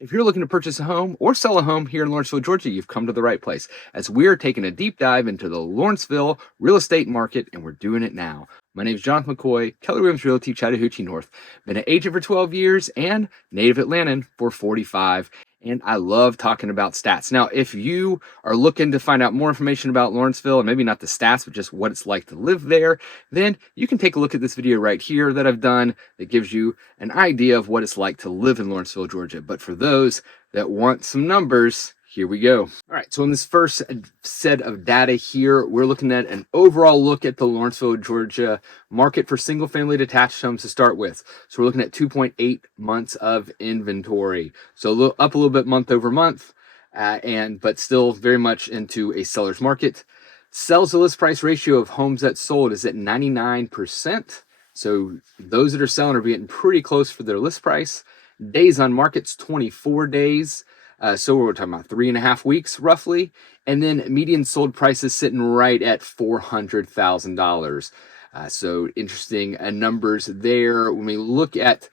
If you're looking to purchase a home or sell a home here in Lawrenceville, Georgia, you've come to the right place, as we're taking a deep dive into the Lawrenceville real estate market, and we're doing it now. My name is Jonathan McCoy, Keller Williams Realty, Chattahoochee North. Been an agent for 12 years and native Atlantan for 45. And I love talking about stats. Now, if you are looking to find out more information about Lawrenceville, and maybe not the stats, but just what it's like to live there, then you can take a look at this video right here that I've done that gives you an idea of what it's like to live in Lawrenceville, Georgia. But for those that want some numbers, here we go. All right, so in this first set of data here, we're looking at an overall look at the Lawrenceville, Georgia market for single-family detached homes to start with. So we're looking at 2.8 months of inventory. So up a little bit month over month, but still very much into a seller's market. Sales to list price ratio of homes that sold is at 99%. So those that are selling are getting pretty close for their list price. Days on market's 24 days. So we're talking about 3.5 weeks roughly. And then median sold price is sitting right at $400,000. So interesting numbers there. When we look at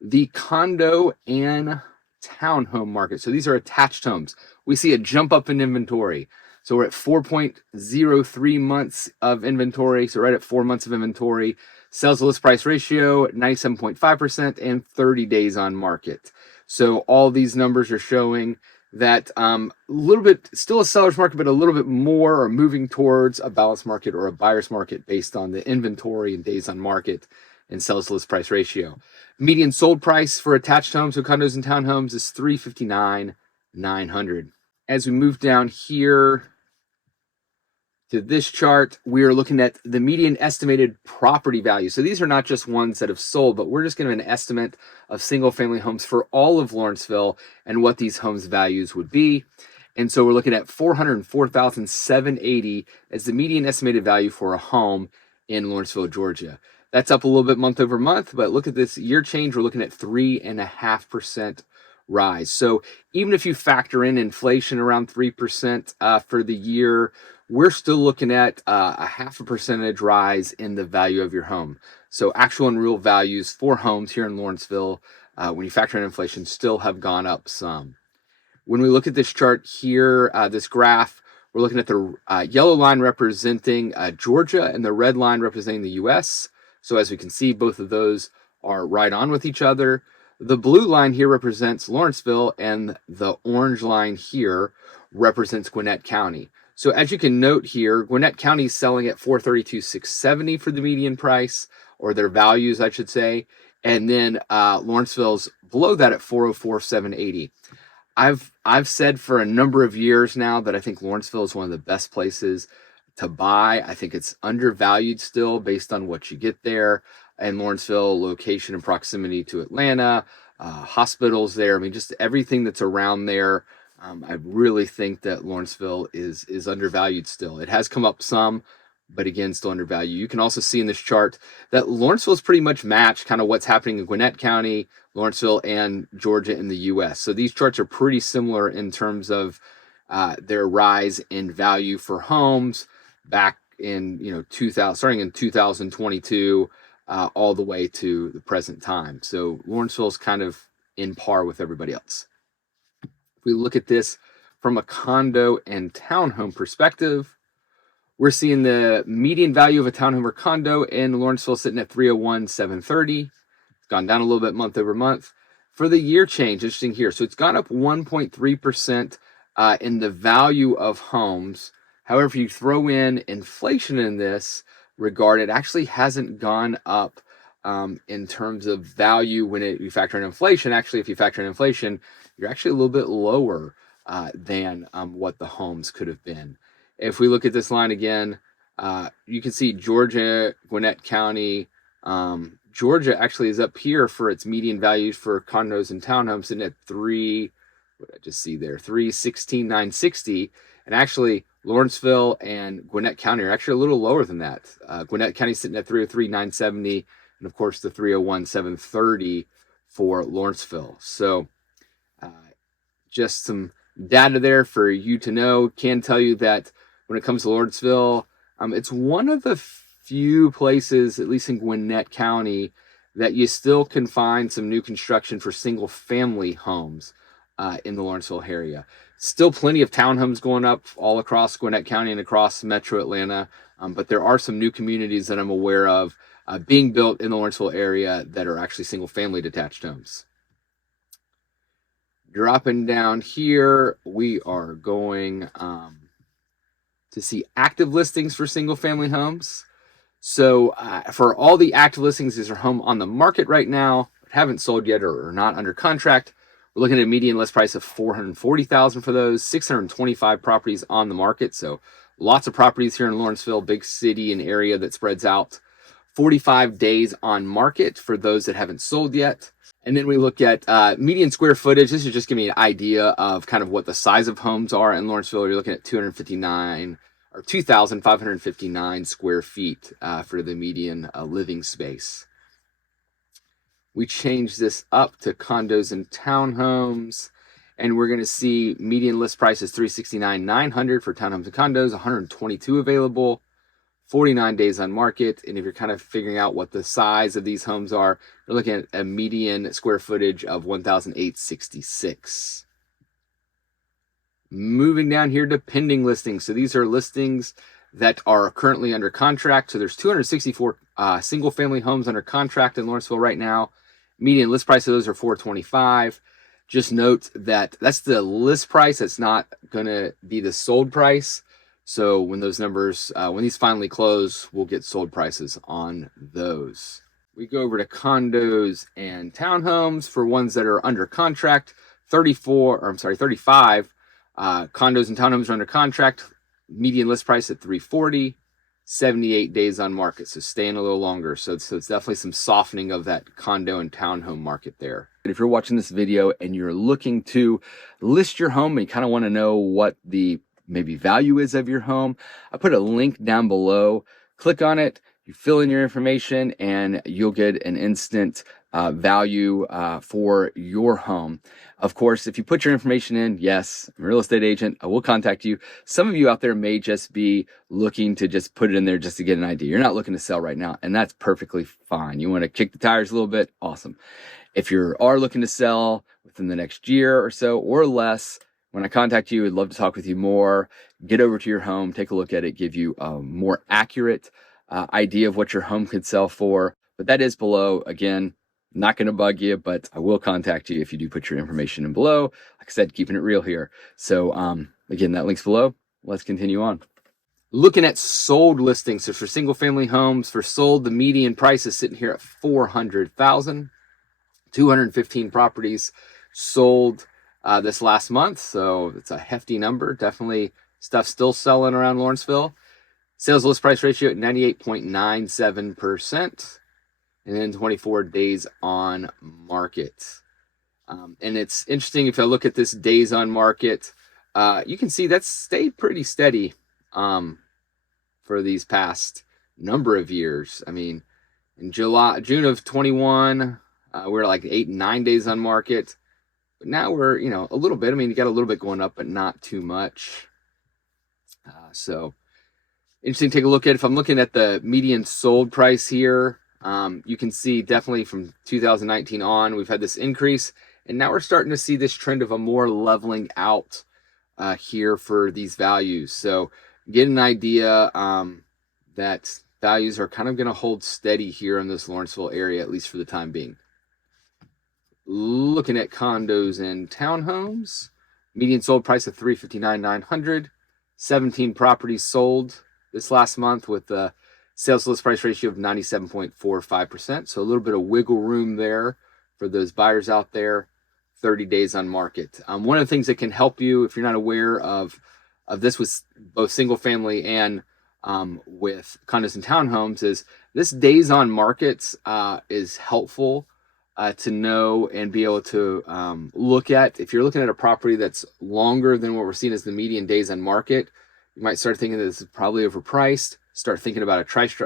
the condo and townhome market, so these are attached homes, we see a jump up in inventory. So we're at 4.03 months of inventory. So right at 4 months of inventory. Sales to list price ratio, 97.5% and 30 days on market. So all these numbers are showing that a little bit, still a seller's market, but a little bit more are moving towards a balanced market or a buyer's market based on the inventory and days on market and sales to list price ratio. Median sold price for attached homes, so condos and townhomes, is $359,900. As we move down here to this chart, we are looking at the median estimated property value. So these are not just ones that have sold, but we're just giving an estimate of single family homes for all of Lawrenceville and what these homes values would be. And so we're looking at $404,780 as the median estimated value for a home in Lawrenceville, Georgia. That's up a little bit month over month, but look at this year change. We're looking at 3.5% rise. So even if you factor in inflation around 3% for the year, we're still looking at a 0.5% rise in the value of your home. So actual and real values for homes here in Lawrenceville, when you factor in inflation, still have gone up some. When we look at this chart here, this graph, we're looking at the yellow line representing Georgia and the red line representing the U.S. So as we can see, both of those are right on with each other. The blue line here represents Lawrenceville, and the orange line here represents Gwinnett County. So as you can note here, Gwinnett County is selling at $432,670 for the median price, or their values, I should say. And then Lawrenceville's below that at $404,780. I've said for a number of years now that I think Lawrenceville is one of the best places to buy. I think it's undervalued still based on what you get there. And Lawrenceville, location and proximity to Atlanta, hospitals there. I mean, just everything that's around there. I really think that Lawrenceville is undervalued still. It has come up some, but again, still undervalued. You can also see in this chart that Lawrenceville is pretty much matched kind of what's happening in Gwinnett County, Lawrenceville, and Georgia in the U.S. So these charts are pretty similar in terms of their rise in value for homes back in 2000, starting in 2022, all the way to the present time. So Lawrenceville is kind of in par with everybody else. If we look at this from a condo and townhome perspective, we're seeing the median value of a townhome or condo in Lawrenceville sitting at $301,730. It's gone down a little bit month over month. For the year change, interesting here. So it's gone up 1.3% in the value of homes. However, if you throw in inflation in this regard, it actually hasn't gone up in terms of value when you factor in inflation. Actually, if you factor in inflation, you're actually a little bit lower than what the homes could have been. If we look at this line again, you can see Georgia, Gwinnett County. Georgia actually is up here for its median values for condos and townhomes, sitting at $316,960. And actually, Lawrenceville and Gwinnett County are actually a little lower than that. Gwinnett County sitting at $303,970, and of course the $301,730 for Lawrenceville. So just some data there for you to know. Can tell you that when it comes to Lawrenceville, it's one of the few places, at least in Gwinnett County, that you still can find some new construction for single family homes in the Lawrenceville area. Still plenty of townhomes going up all across Gwinnett County and across Metro Atlanta, but there are some new communities that I'm aware of being built in the Lawrenceville area that are actually single family detached homes. Dropping down here, we are going to see active listings for single family homes. So for all the active listings, these are home on the market right now, haven't sold yet or are not under contract. We're looking at a median list price of $440,000 for those, 625 properties on the market. So lots of properties here in Lawrenceville, big city and area that spreads out. 45 days on market for those that haven't sold yet. And then we look at median square footage. This is just giving me an idea of kind of what the size of homes are in Lawrenceville. You're looking at 2,559 square feet for the median living space. We change this up to condos and townhomes, and we're going to see median list price is $369,900 for townhomes and condos, 122 available, 49 days on market. And if you're kind of figuring out what the size of these homes are, you're looking at a median square footage of 1,866. Moving down here to pending listings. So these are listings that are currently under contract. So there's 264 single family homes under contract in Lawrenceville right now. Median list price of those are $425,000. Just note that that's the list price. That's not going to be the sold price. So when those numbers, when these finally close, we'll get sold prices on those. We go over to condos and townhomes for ones that are under contract. 35 condos and townhomes are under contract. Median list price at $340,000. 78 days on market, so staying a little longer. So it's definitely some softening of that condo and townhome market there. And if you're watching this video and you're looking to list your home and you kind of want to know what the maybe value is of your home, I put a link down below. Click on it, you fill in your information, and you'll get an instant value for your home. Of course, if you put your information in, yes, I'm a real estate agent, I will contact you. Some of you out there may just be looking to just put it in there just to get an idea. You're not looking to sell right now, and that's perfectly fine. You want to kick the tires a little bit? Awesome. If you are looking to sell within the next year or so or less, when I contact you, I'd love to talk with you more, get over to your home, take a look at it, give you a more accurate idea of what your home could sell for. But that is below. Again, not going to bug you, but I will contact you if you do put your information in below. Like I said, keeping it real here. So again, that link's below. Let's continue on. Looking at sold listings. So for single family homes, for sold, the median price is sitting here at $400,000. 215 properties sold this last month. So it's a hefty number. Definitely stuff still selling around Lawrenceville. Sales list price ratio at 98.97%. And then 24 days on market. And it's interesting, if I look at this days on market, you can see that's stayed pretty steady for these past number of years. I mean, in June of 21, we're like 8 and 9 days on market. But now we're, a little bit. I mean, you got a little bit going up, but not too much. So interesting to take a look at. If I'm looking at the median sold price here, you can see definitely from 2019 on, we've had this increase, and now we're starting to see this trend of a more leveling out here for these values. So get an idea that values are kind of going to hold steady here in this Lawrenceville area, at least for the time being. Looking at condos and townhomes, median sold price of $359,900, 17 properties sold this last month with the sales list price ratio of 97.45%. So a little bit of wiggle room there for those buyers out there. 30 days on market. One of the things that can help you, if you're not aware of this with both single family and with condos and townhomes, is this days on market is helpful to know and be able to look at. If you're looking at a property that's longer than what we're seeing as the median days on market, you might start thinking that this is probably overpriced. Start thinking about a price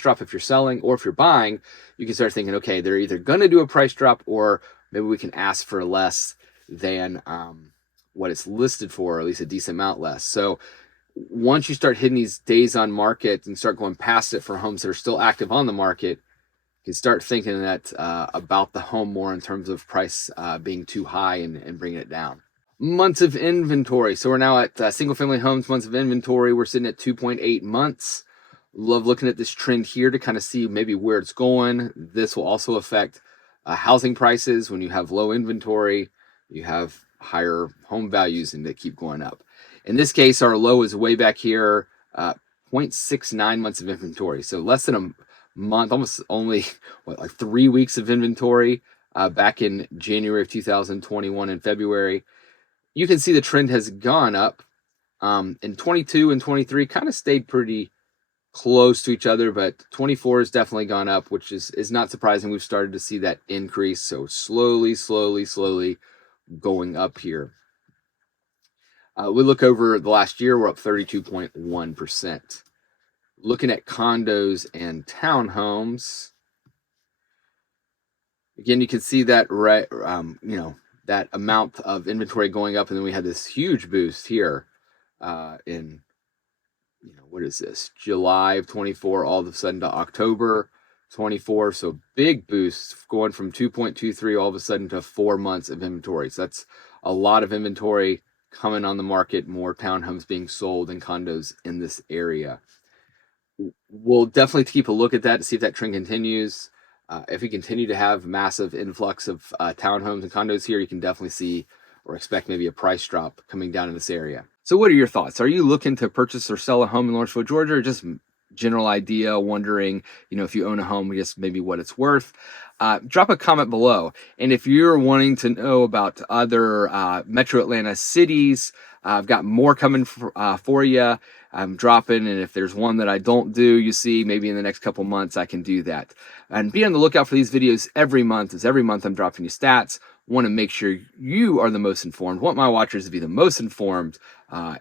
drop if you're selling, or if you're buying, you can start thinking, okay, they're either going to do a price drop, or maybe we can ask for less than what it's listed for, or at least a decent amount less. So once you start hitting these days on market and start going past it for homes that are still active on the market, can start thinking that about the home more in terms of price being too high and bringing it down. Months of inventory. So we're now at single family homes months of inventory. We're sitting at 2.8 months. Love looking at this trend here to kind of see maybe where it's going. This will also affect housing prices. When you have low inventory, you have higher home values and they keep going up. In this case, our low is way back here, 0.69 months of inventory. So less than a month, almost only like 3 weeks of inventory back in January of 2021 in February. You can see the trend has gone up. In 22 and 23 kind of stayed pretty close to each other, but 24 has definitely gone up, which is not surprising. We've started to see that increase. So slowly going up here. We look over the last year, we're up 32.1%. Looking at condos and townhomes, again, you can see that right, that amount of inventory going up, and then we had this huge boost here in, what is this? July of 24, all of a sudden to October 24. So big boost going from 2.23 all of a sudden to 4 months of inventory. So that's a lot of inventory coming on the market, more townhomes being sold and condos in this area. We'll definitely keep a look at that to see if that trend continues. If we continue to have massive influx of townhomes and condos here, you can definitely see or expect maybe a price drop coming down in this area. So what are your thoughts? Are you looking to purchase or sell a home in Lawrenceville, Georgia, or just general idea, wondering, if you own a home, just maybe what it's worth? Drop a comment below. And if you're wanting to know about other Metro Atlanta cities, I've got more coming for you. I'm dropping, and if there's one that I don't do, you see, maybe in the next couple months, I can do that. And be on the lookout for these videos every month, as every month I'm dropping you stats. Want to make sure you are the most informed. Want my watchers to be the most informed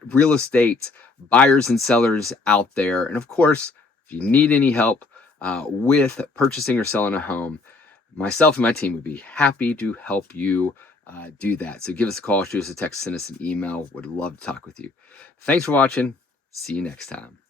real estate buyers and sellers out there. And of course, if you need any help with purchasing or selling a home, myself and my team would be happy to help you do that. So give us a call, shoot us a text, send us an email. Would love to talk with you. Thanks for watching. See you next time.